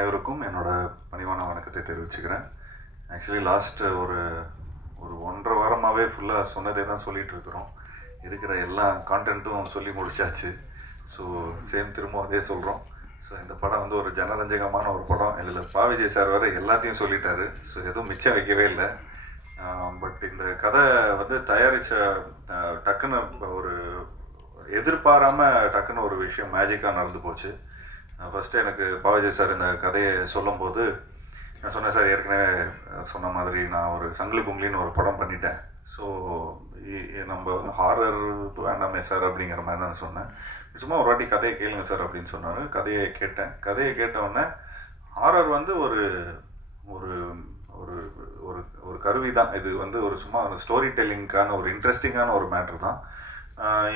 அனைவருக்கும் என்னோட பணிவான வணக்கத்தை தெரிவிச்சுக்கிறேன். ஆக்சுவலி லாஸ்ட் ஒரு 1.5 வாரமாகவே ஃபுல்லாக சொன்னதே தான் சொல்லிகிட்டு இருக்கிறோம். இருக்கிற எல்லா கான்டென்ட்டும் சொல்லி முடிச்சாச்சு. ஸோ சேம் திரும்ப அதே சொல்கிறோம். ஸோ இந்த படம் வந்து ஒரு ஜனரஞ்சகமான ஒரு படம். இதில் பா. விஜய் சார் வேறு எல்லாத்தையும் சொல்லிட்டாரு. ஸோ எதுவும் மிச்சம் வைக்கவே இல்லை. பட் இந்த கதை வந்து தயாரித்த டக்குன்னு ஒரு எதிர்பாராமல் டக்குன்னு ஒரு விஷயம் மேஜிக்காக நடந்து போச்சு. ஃபஸ்ட்டு எனக்கு பா. விஜய் சார் இந்த கதையை சொல்லும்போது நான் சொன்னேன், சார் ஏற்கனவே சொன்ன மாதிரி நான் ஒரு சங்கிலி பொங்கலின்னு ஒரு படம் பண்ணிட்டேன். ஸோ நம்ம வந்து ஹாரர் வேண்டாமே சார் அப்படிங்கிற மாதிரி தான் சொன்னேன். சும்மா ஒரு வாட்டி கதையை கேளுங்க சார் அப்படின்னு சொன்னார். கதையை கேட்டேன். கதையை கேட்டவுடனே ஹாரர் வந்து ஒரு ஒரு ஒரு ஒரு ஒரு கருவி தான். இது வந்து ஒரு சும்மா ஸ்டோரி டெல்லிங்கான ஒரு இன்ட்ரெஸ்டிங்கான ஒரு மேட்ரு தான்.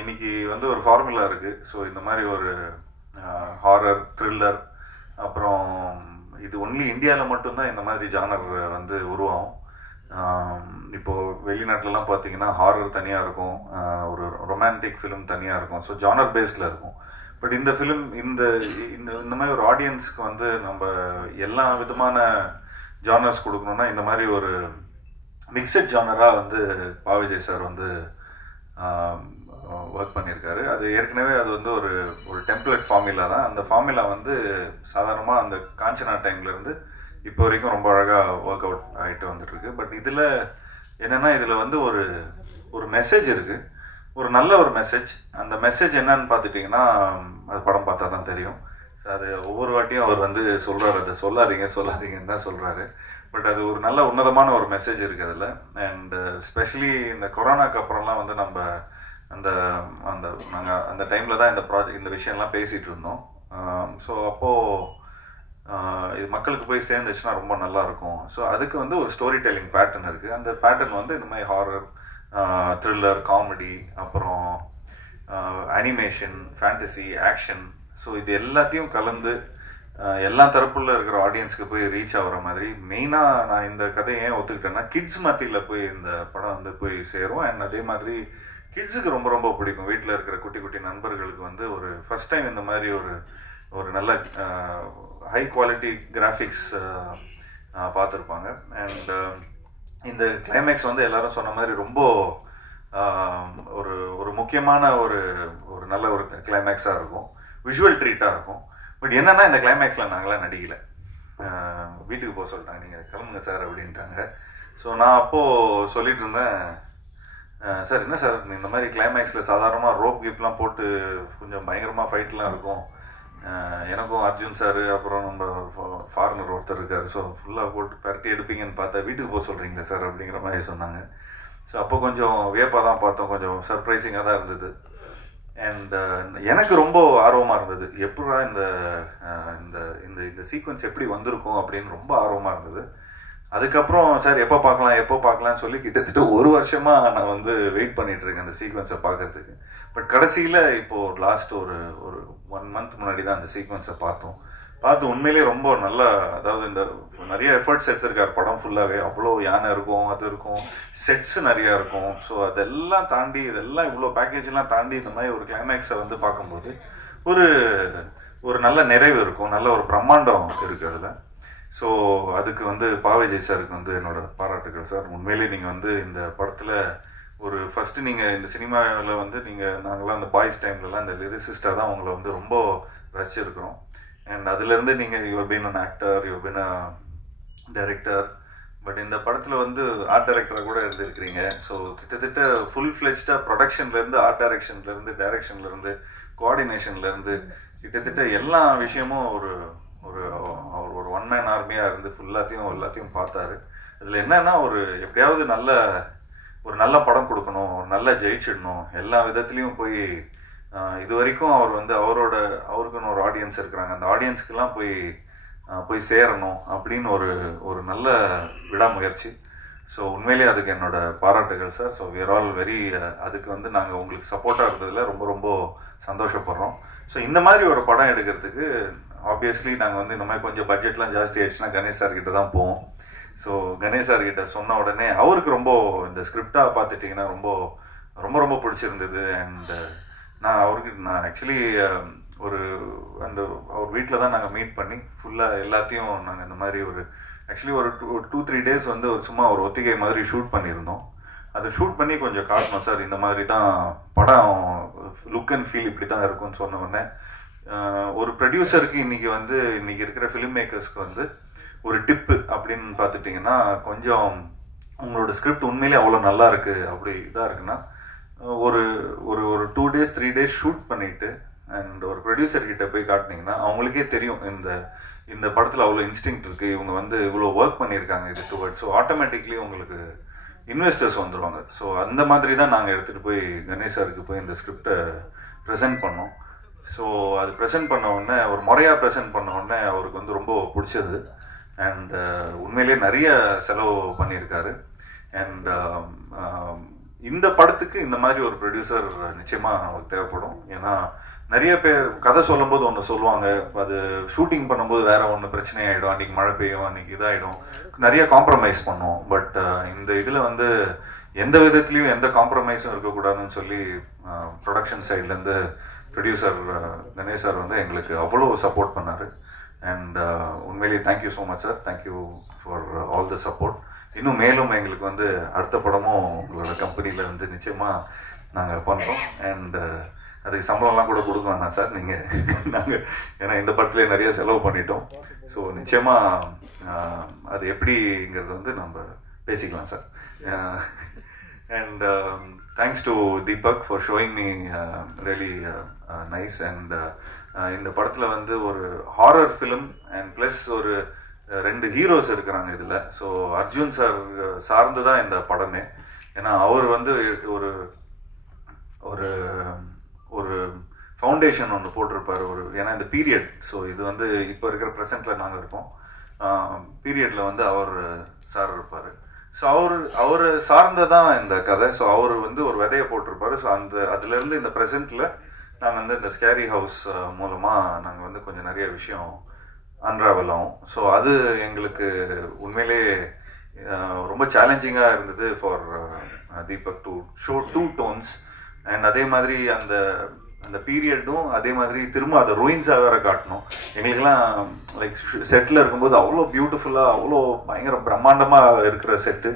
இன்னைக்கு வந்து ஒரு ஃபார்முலா இருக்குது. ஸோ இந்த மாதிரி ஒரு ஹாரர் த்ரில்லர், அப்புறம் இது ஒன்லி இந்தியாவில் மட்டும்தான் இந்த மாதிரி ஜானர் வந்து உருவாகும். இப்போது வெளிநாட்டிலலாம் பார்த்தீங்கன்னா ஹாரர் தனியாக இருக்கும், ஒரு ரொமான்டிக் ஃபிலிம் தனியாக இருக்கும். ஸோ ஜானர் பேஸில் இருக்கும். பட் இந்த ஃபிலிம் இந்த இந்த மாதிரி ஒரு ஆடியன்ஸ்க்கு வந்து நம்ம எல்லா விதமான ஜானர்ஸ் கொடுக்கணுன்னா இந்த மாதிரி ஒரு மிக்சட் ஜானராக வந்து பா. விஜய் சார் வந்து ஒர்க் பண்ணியிருக்காரு. அது ஏற்கனவே அது வந்து ஒரு ஒரு டெம்ப்ளேட் ஃபார்முலா தான். அந்த ஃபார்முலா வந்து சாதாரணமாக அந்த காஞ்சனா டைம்லேருந்து இப்போ வரைக்கும் ரொம்ப அழகாக ஒர்க் அவுட் ஆகிட்டு வந்துட்டுருக்கு. பட் இதில் என்னென்னா, இதில் வந்து ஒரு ஒரு மெசேஜ் இருக்குது, ஒரு நல்ல ஒரு மெசேஜ். அந்த மெசேஜ் என்னன்னு பார்த்துட்டிங்கன்னா, அது படம் பார்த்தா தான் தெரியும். அது ஒவ்வொரு வாட்டியும் அவர் வந்து சொல்கிறார், அதை சொல்லாதீங்கன்னு தான் சொல்கிறாரு. பட் அது ஒரு நல்ல உன்னதமான ஒரு மெசேஜ் இருக்குது அதில். அண்ட் ஸ்பெஷலி இந்த கொரோனாக்கு அப்புறம்லாம் வந்து நம்ம நாங்கள் அந்த டைமில் தான் இந்த விஷயம்லாம் பேசிகிட்டு இருந்தோம். ஸோ அப்போது இது மக்களுக்கு போய் சேர்ந்துச்சுன்னா ரொம்ப நல்லாயிருக்கும். ஸோ அதுக்கு வந்து ஒரு ஸ்டோரி டெல்லிங் பேட்டர்ன் இருக்குது. அந்த பேட்டர்ன் வந்து இந்த மாதிரி ஹாரர், த்ரில்லர், காமெடி, அப்புறம் அனிமேஷன், ஃபேண்டசி, ஆக்ஷன், ஸோ இது எல்லாத்தையும் கலந்து எல்லா தரப்புல இருக்கிற ஆடியன்ஸ்க்கு போய் ரீச் ஆகிற மாதிரி. மெயினாக நான் இந்த கதையை ஏன் ஒத்துக்கிட்டேன்னா, கிட்ஸ் மத்தியில் போய் இந்த படம் வந்து போய் சேரும். அண்ட் அதே மாதிரி கிட்ஸுக்கு ரொம்ப ரொம்ப பிடிக்கும். வீட்டில் இருக்கிற குட்டி குட்டி நண்பர்களுக்கு வந்து ஒரு ஃபர்ஸ்ட் டைம் இந்த மாதிரி ஒரு நல்ல ஹை குவாலிட்டி கிராஃபிக்ஸ் பார்த்துருப்பாங்க. அண்ட் இந்த கிளைமேக்ஸ் வந்து எல்லாரும் சொன்ன மாதிரி ரொம்ப ஒரு முக்கியமான ஒரு நல்ல ஒரு கிளைமேக்ஸாக இருக்கும், விஷுவல் ட்ரீட்டாக இருக்கும். பட் என்னன்னா, இந்த கிளைமேக்ஸில் நாங்களாம் நடிக்கலை. வீட்டுக்கு போக சொல்லிட்டாங்க, நீங்கள் கிளம்புங்க சார் அப்படின்ட்டாங்க. ஸோ நான் அப்போது சொல்லிட்டு இருந்தேன், சார் என்ன சார் இந்த மாதிரி கிளைமேக்ஸில் சாதாரணமாக ரோப் கிப்லாம் போட்டு கொஞ்சம் பயங்கரமாக ஃபைட்லாம் இருக்கும், எனக்கும் அர்ஜுன் சார் அப்புறம் நம்ம ஃபாரினர் ஒருத்தர் இருக்கார், ஸோ ஃபுல்லாக போட்டு பரட்டி எடுப்பீங்கன்னு பார்த்தா வீட்டுக்கு போக சொல்கிறீங்களா சார் அப்படிங்கிற மாதிரி சொன்னாங்க. ஸோ அப்போ கொஞ்சம் வியப்பாக தான் பார்த்தோம், கொஞ்சம் சர்ப்ரைசிங்காக தான் இருந்தது. அண்ட் எனக்கு ரொம்ப ஆர்வமாக இருந்தது, எப்படா இந்த இந்த இந்த சீக்வன்ஸ் எப்படி வந்திருக்கும் அப்படின்னு ரொம்ப ஆர்வமாக இருந்தது. அதுக்கப்புறம் சார் எப்போ பார்க்கலாம்னு சொல்லி கிட்டத்தட்ட 1 வருஷமாக நான் வந்து வெயிட் பண்ணிட்டு இருக்கேன் அந்த சீக்வன்ஸை பார்க்கறதுக்கு. பட் கடைசியில் இப்போது லாஸ்ட் ஒரு 1 மந்த் முன்னாடி தான் அந்த சீக்வன்ஸை பார்த்து உண்மையிலேயே ரொம்ப நல்லா, அதாவது இந்த நிறைய எஃபர்ட்ஸ் எடுத்திருக்காரு படம் ஃபுல்லாகவே. அவ்வளோ யானை இருக்கும், அது இருக்கும், செட்ஸ் நிறையா இருக்கும். ஸோ அதெல்லாம் தாண்டி, இதெல்லாம் இவ்வளோ பேக்கேஜெலாம் தாண்டி இந்த மாதிரி ஒரு கிளைமேக்ஸை வந்து பார்க்கும்போது ஒரு நல்ல நிறைவு இருக்கும், நல்ல ஒரு பிரம்மாண்டம் இருக்குது அதில். ஸோ அதுக்கு வந்து பா. விஜய் சாருக்கு வந்து என்னோட பாராட்டுகள் சார். உண்மையிலேயே நீங்கள் வந்து இந்த படத்தில் ஒரு ஃபஸ்ட்டு நீங்கள் இந்த சினிமாவில் வந்து நாங்களாம் அந்த பாய்ஸ் டைம்லலாம் இந்த லிரிசிஸ்டாக தான் உங்களை வந்து ரொம்ப ரசிச்சிருக்கிறோம். அண்ட் அதுலேருந்து நீங்கள் you been an actor, you been a director. But இந்த படத்தில் வந்து ஆர்ட் டைரக்டராக கூட இருந்திருக்கிறீங்க. ஸோ கிட்டத்தட்ட ஃபுல் ஃப்ளெஜ்டாக ப்ரொடக்ஷன்லேருந்து, ஆர்ட் டைரக்ஷன்லேருந்து, கோஆர்டினேஷன்லேருந்து கிட்டத்தட்ட எல்லா விஷயமும் ஒரு ஒரு ஒன் மேன் ஆர்மியாக இருந்து எல்லாத்தையும் பார்த்தாரு. இதில் என்னன்னா, எப்படியாவது ஒரு நல்ல படம் கொடுக்கணும், ஒரு நல்ல ஜெயிச்சிடணும், எல்லா விதத்துலேயும் போய் இது வரைக்கும் அவர் வந்து அவருக்குன்னு ஒரு ஆடியன்ஸ் இருக்கிறாங்க, அந்த ஆடியன்ஸ்க்கெல்லாம் போய் சேரணும் அப்படின்னு ஒரு நல்ல விடாமுயற்சி. ஸோ உண்மையிலேயே அதுக்கு என்னோட பாராட்டுகள் sir. So we are all very, அதுக்கு வந்து நாங்கள் உங்களுக்கு சப்போர்ட்டாக இருந்ததில் ரொம்ப ரொம்ப சந்தோஷப்படுறோம். ஸோ இந்த மாதிரி ஒரு படம் எடுக்கிறதுக்கு ஆப்வியஸ்லி நாங்கள் வந்து இந்த மாதிரி கொஞ்சம் பட்ஜெட்லாம் ஜாஸ்தி ஆயிடுச்சுன்னா கணேஷ் சார்கிட்ட தான் போவோம். ஸோ கணேஷ் சார்கிட்ட சொன்ன உடனே அவருக்கு ரொம்ப இந்த ஸ்கிரிப்டாக பார்த்துட்டிங்கன்னா ரொம்ப ரொம்ப ரொம்ப பிடிச்சிருந்தது. அண்ட் நான் ஆக்சுவலி ஒரு அந்த அவர் வீட்டில் தான் நாங்கள் மீட் பண்ணி ஃபுல்லாக எல்லாத்தையும் நாங்கள் இந்த மாதிரி ஒரு ஆக்சுவலி ஒரு 2-3 டேஸ் வந்து ஒரு சும்மா ஒரு ஒத்திகை மாதிரி ஷூட் பண்ணியிருந்தோம். அதை ஷூட் பண்ணி கொஞ்சம் காட்டணும் சார், இந்த மாதிரி தான் படம் லுக் அண்ட் ஃபீல் இப்படி தான் இருக்கும்னு சொன்ன உடனே ஒரு ப்ரொடியூசருக்கு இன்னைக்கு இருக்கிற ஃபிலிம் மேக்கர்ஸ்க்கு வந்து ஒரு டிப்பு அப்படின்னு பார்த்துட்டிங்கன்னா, கொஞ்சம் உங்களோட ஸ்கிரிப்ட் உண்மையிலே அவ்வளோ நல்லா இருக்கு அப்படி இதாக இருக்குன்னா ஒரு ஒரு ஒரு 2 days 3 days ஷூட் பண்ணிட்டு அண்ட் ஒரு ப்ரொடியூசர் கிட்ட போய் காட்டினீங்கன்னா அவங்களுக்கே தெரியும் இந்த படத்தில் அவ்வளோ இன்ஸ்டிங்க்ட் இருக்கு, இவங்க வந்து இவ்வளோ ஒர்க் பண்ணியிருக்காங்க இது டுவர்ட். ஸோ ஆட்டோமேட்டிக்லி உங்களுக்கு இன்வெஸ்டர்ஸ் வந்துடுவாங்க. ஸோ அந்த மாதிரி தான் நாங்கள் எடுத்துகிட்டு போய் கணேஷ் சாருக்கு போய் இந்த ஸ்கிரிப்டை ப்ரெசென்ட் பண்ணோம். ஸோ அது ப்ரெசென்ட் பண்ண உடனே ஒரு முறையாக ப்ரெசென்ட் பண்ண உடனே அவருக்கு வந்து ரொம்ப பிடிச்சது. அண்ட் உண்மையிலேயே நிறைய செலவு பண்ணியிருக்காரு. அண்ட் இந்த படத்துக்கு இந்த மாதிரி ஒரு ப்ரொடியூசர் நிச்சயமாக நமக்கு தேவைப்படும். ஏன்னா நிறைய பேர் கதை சொல்லும் போது ஒன்று சொல்லுவாங்க, அது ஷூட்டிங் பண்ணும்போது வேற ஒன்று பிரச்சனை ஆகிடும், அன்றைக்கி மழை பெய்யும், அன்றைக்கி இதாகிடும், நிறைய காம்ப்ரமைஸ் பண்ணுவோம். பட் இந்த இதில் வந்து எந்த விதத்துலையும் எந்த காம்ப்ரமைஸும் இருக்கக்கூடாதுன்னு சொல்லி ப்ரொடக்ஷன் சைட்லேருந்து ப்ரொடியூசர் கணேஷ் சார் வந்து எங்களுக்கு அவ்வளோ சப்போர்ட் பண்ணார். அண்ட் உண்மையிலேயே thank you so much sir, thank you for all the support. இன்னும் மேலும் எங்களுக்கு வந்து அடுத்த படமும் உங்களோட கம்பெனியில் வந்து நிச்சயமாக நாங்கள் பண்ணுறோம். அண்ட் அதுக்கு சம்பளம்லாம் கூட கொடுக்க வேணாம் சார் நாங்கள் ஏன்னா இந்த படத்துலேயே நிறைய செலவு பண்ணிட்டோம். ஸோ நிச்சயமாக அது எப்படிங்கிறது வந்து நம்ம பேசிக்கலாம் sir. And thanks to Deepak for showing me really nice. And இந்த படத்தில் வந்து ஒரு ஹாரர் ஃபிலிம் அண்ட் ப்ளஸ் ஒரு 2 ஹீரோஸ் இருக்கிறாங்க இதில். ஸோ அர்ஜுன் சார் சார்ந்து தான் இந்த படமே. ஏன்னா அவர் வந்து ஒரு ஒரு ஒரு ஃபவுண்டேஷன் ஒன்று போட்டிருப்பார் ஏன்னா இந்த பீரியட். ஸோ இது வந்து இப்போ இருக்கிற ப்ரெசென்ட்டில் நாங்கள் இருக்கோம், பீரியடில் வந்து அவர் சார் இருப்பார். ஸோ அவர் சார்ந்ததான் இந்த கதை. ஸோ அவர் வந்து ஒரு விதையை போட்டிருப்பாரு. ஸோ அதுலேருந்து இந்த ப்ரெசென்ட்டில் நாங்கள் வந்து இந்த ஸ்கேரி ஹவுஸ் மூலமாக நாங்கள் வந்து கொஞ்சம் நிறைய விஷயம் அன்ராவல் ஆகும். ஸோ அது எங்களுக்கு உண்மையிலே ரொம்ப சேலஞ்சிங்காக இருந்தது for Deepak to show 2 tones. And அதே மாதிரி அந்த பீரியடும் அதே மாதிரி திரும்ப அதை ரூயின்ஸாக வேற காட்டணும். எங்களுக்கெல்லாம் லைக் செட்டில் இருக்கும்போது அவ்வளோ பியூட்டிஃபுல்லாக அவ்வளோ பயங்கர பிரம்மாண்டமாக இருக்கிற செட்டு.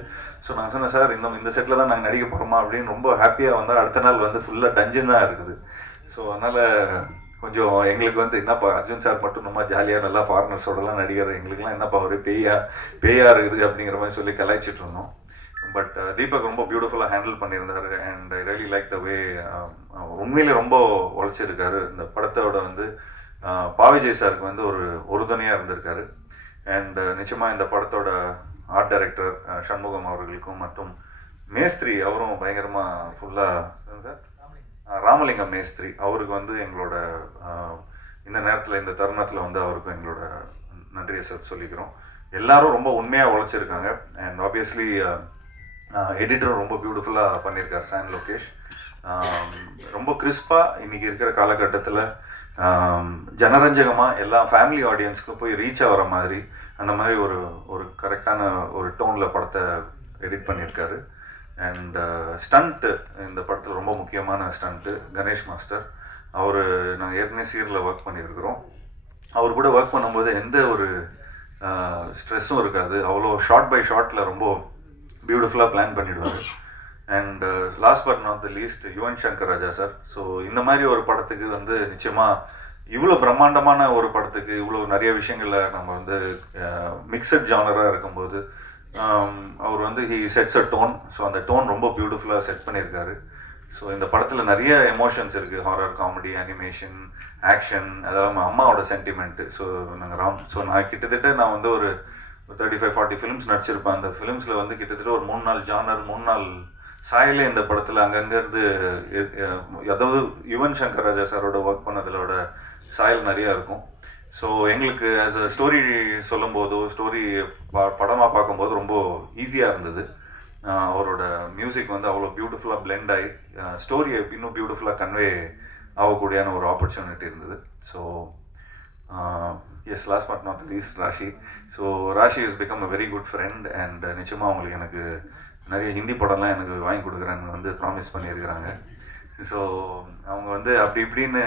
ஸோ நான் சொன்னேன் சார் இந்த செட்டில் தான் நாங்கள் நடிக்க போகிறோமா அப்படின்னு ரொம்ப ஹாப்பியாக வந்தால் அடுத்த நாள் வந்து ஃபுல்லாக டஞ்சன் தான் இருக்குது. ஸோ அதனால் கொஞ்சம் எங்களுக்கு வந்து என்னப்பா அர்ஜுன் சார் மட்டும் நம்ம ஜாலியாக நல்லா ஃபாரினர்ஸோடலாம் நடிகர், எங்களுக்குலாம் என்னப்பா ஒரு பேயா இருக்குது அப்படிங்கிற மாதிரி சொல்லி கலாய்ச்சிட்டு இருந்தோம். பட் தீபக் ரொம்ப பியூட்டிஃபுல்லாக ஹேண்டில் பண்ணியிருந்தாரு. And I really like the way உண்மையிலே ரொம்ப உழைச்சிருக்காரு. இந்த படத்தோட வந்து பாவிஜய் சாருக்கு வந்து ஒரு உறுதுணையாக இருந்திருக்காரு. அண்ட் நிச்சயமாக இந்த படத்தோட ஆர்ட் டைரக்டர் சண்முகம் அவர்களுக்கும் மற்றும் மேஸ்திரி அவரும் பயங்கரமாக ஃபுல்லாக சார் ராமலிங்கம் மேஸ்திரி அவருக்கு வந்து எங்களோட இந்த நேரத்தில் இந்த தருணத்தில் வந்து அவருக்கு எங்களோட நன்றியை சொல்லிக்கிறோம். எல்லாரும் ரொம்ப உண்மையாக உழைச்சிருக்காங்க. அண்ட் ஆப்வியஸ்லி எடிட்டரும் ரொம்ப பியூட்டிஃபுல்லாக பண்ணியிருக்கார் சான் லோகேஷ். ரொம்ப கிறிஸ்பாக இன்னைக்கு இருக்கிற காலகட்டத்தில் ஜனரஞ்சகமாக எல்லா ஃபேமிலி ஆடியன்ஸ்க்கும் போய் ரீச் ஆகிற மாதிரி அந்த மாதிரி ஒரு கரெக்டான ஒரு டோனில் படத்தை எடிட் பண்ணியிருக்காரு. அண்ட் ஸ்டண்ட்டு இந்த படத்தில் ரொம்ப முக்கியமான ஸ்டண்ட்டு கணேஷ் மாஸ்டர். நாங்கள் ஏற்கனவே சீரில் ஒர்க் பண்ணியிருக்கிறோம். அவர் கூட ஒர்க் பண்ணும்போது எந்த ஒரு ஸ்ட்ரெஸ்ஸும் இருக்காது. அவ்வளோ ஷார்ட் பை ஷார்ட்டில் ரொம்ப பியூட்டிஃபுல்லாக பிளான் பண்ணிடுவார். And last but not the least Yuvan Shankar Raja sir. So இந்த மாதிரி ஒரு படத்துக்கு வந்து நிச்சயமாக இவ்வளோ பிரம்மாண்டமான ஒரு படத்துக்கு இவ்வளோ நிறைய விஷயங்களில் நம்ம வந்து மிக்சட் ஜானராக இருக்கும்போது அவர் வந்து he sets a tone. So அந்த டோன் ரொம்ப பியூட்டிஃபுல்லாக செட் பண்ணியிருக்காரு. ஸோ இந்த படத்தில் நிறைய எமோஷன்ஸ் இருக்குது, ஹாரர், காமெடி, அனிமேஷன், ஆக்ஷன், அதெல்லாம் அம்மாவோட சென்டிமெண்ட்டு. ஸோ நாங்கள் நான் கிட்டத்தட்ட நான் வந்து ஒரு 35-40 ஃபிலிம்ஸ் நடிச்சிருப்பேன். அந்த ஃபிலிம்ஸில் வந்து கிட்டத்தட்ட ஒரு 3-4 ஜானர் 3-4 சாயலே இந்த படத்தில் அங்கங்கேருந்து அதாவது யுவன் சங்கர் ராஜா சாரோட ஒர்க் பண்ணதிலோட சாயல் நிறையா இருக்கும். ஸோ எங்களுக்கு ஆஸ் அ ஸ்டோரி சொல்லும் போதோ ஸ்டோரி படமாக பார்க்கும்போது ரொம்ப ஈஸியாக இருந்தது. அவரோட மியூசிக் வந்து அவ்வளோ பியூட்டிஃபுல்லாக பிளெண்ட் ஆகி ஸ்டோரியை இன்னும் பியூட்டிஃபுல்லாக கன்வே ஆகக்கூடியான ஒரு ஆப்பர்ச்சுனிட்டி இருந்தது. So yes, last but not least Rashi. So Rashi is become a very good friend. And நிச்சயமாக அவங்களுக்கு எனக்கு நிறைய ஹிந்தி படம்லாம் எனக்கு வாங்கி கொடுக்குறேன்னு வந்து ப்ராமிஸ் பண்ணியிருக்கிறாங்க. ஸோ அவங்க வந்து அப்படி இப்படின்னு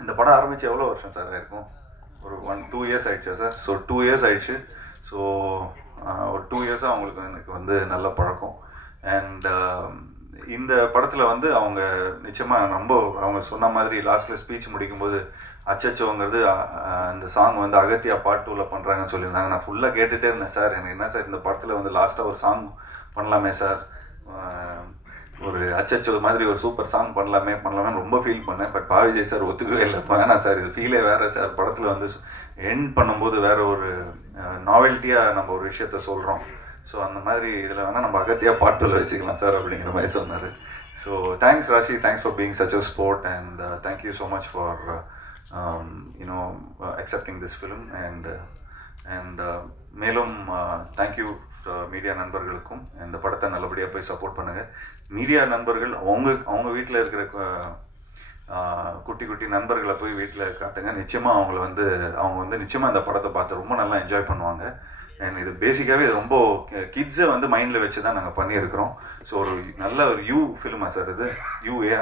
இந்த படம் ஆரம்பித்து எவ்வளோ வருஷம் சார் ஆயிருக்கும்? ஒரு 1-2 இயர்ஸ் ஆயிடுச்சா சார்? ஸோ 2 இயர்ஸ் ஆயிடுச்சு. ஸோ ஒரு 2 இயர்ஸாக அவங்களுக்கு எனக்கு வந்து நல்ல பழக்கம். அண்ட் இந்த படத்தில் வந்து அவங்க நிச்சயமாக அவங்க சொன்ன மாதிரி லாஸ்ட்டில் ஸ்பீச் முடிக்கும்போது அச்சச்சோங்கிறது அந்த சாங் வந்து அகத்தியா பார்ட் 2ல் பண்ணுறாங்கன்னு சொல்லியிருந்தாங்க. நான் ஃபுல்லாக கேட்டுகிட்டே இருந்தேன். சார் எனக்கு என்ன சார் இந்த படத்தில் வந்து லாஸ்ட்டாக ஒரு சாங் பண்ணலாமே சார், ஒரு அச்சச்சோ மாதிரி ஒரு சூப்பர் சாங் பண்ணலாமே ரொம்ப ஃபீல் பண்ணேன். பட் பாவிஜய் சார் ஒத்துக்கவே இல்லை. வேணாம் சார், இது ஃபீலே வேறு சார், படத்தில் வந்து எண்ட் பண்ணும்போது வேற ஒரு நாவல்ட்டியாக நம்ம ஒரு விஷயத்த சொல்கிறோம். ஸோ அந்த மாதிரி இதில் வேணால் நம்ம அகத்தியா பார்ட் 2ல் வச்சுக்கலாம் சார் அப்படிங்கிற மாதிரி சொன்னார். So thanks Raashi, thanks for being such a sport and thank you so much for accepting this film and மேலும் தேங்க்யூ மீடியா நண்பர்களுக்கும். இந்த படத்தை நல்லபடியாக போய் சப்போர்ட் பண்ணுங்கள். மீடியா நண்பர்கள் அவங்க வீட்டில் இருக்கிற குட்டி குட்டி நண்பர்களை போய் வீட்டில் காட்டுங்க. நிச்சயமாக அவங்க வந்து நிச்சயமாக இந்த படத்தை பார்த்து ரொம்ப நல்லா என்ஜாய் பண்ணுவாங்க. அண்ட் இது பேசிக்காகவே இது ரொம்ப கிட்ஸை வந்து மைண்டில் வச்சு தான் நாங்கள் பண்ணியிருக்கிறோம். ஸோ ஒரு நல்ல ஒரு யூ ஃபிலிமா சார் இது? UA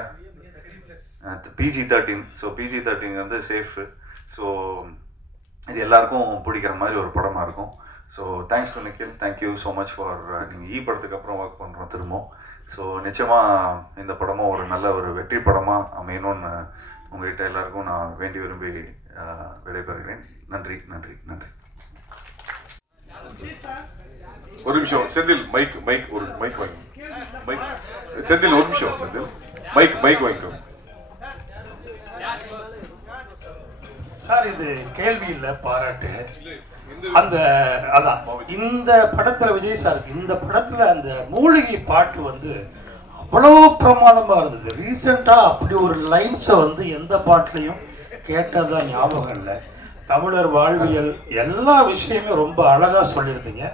PG-13. ஸோ PG-13 வந்து சேஃபு. ஸோ இது எல்லாருக்கும் பிடிக்கிற மாதிரி ஒரு படமாக இருக்கும். So thanks to Nikhil, thank you so much for நீங்கள் படத்துக்கு அப்புறம் ஒர்க் பண்ணுறோம் திரும்பவும். ஸோ நிச்சயமாக இந்த படமும் ஒரு நல்ல ஒரு வெற்றி படமாக அமையணும்னு உங்கள்கிட்ட எல்லாருக்கும் நான் வேண்டி விரும்பி விடைபெறுகிறேன். நன்றி நன்றி நன்றி. ஒரு நிமிஷம் செந்தில், மைக் ஒரு மைக் வாங்கி செந்தில், ஒரு நிமிஷம் செந்தில், மைக் வாங்கிக்கோ சார். இது கேள்வி இல்லை, பாராட்டு. அதான் இந்த படத்துல விஜய் சார் இந்த படத்துல அந்த மூலிகை பாட்டு வந்து அவ்வளவு பிரமாதமா இருந்தது. ரீசெண்டா அப்படி ஒரு லைன்ஸை வந்து எந்த பாட்டுலையும் கேட்டதா ஞாபகம் இல்லை. தமிழர் வாழ்வியல் எல்லா விஷயமே ரொம்ப அழகா சொல்லியிருந்தீங்க,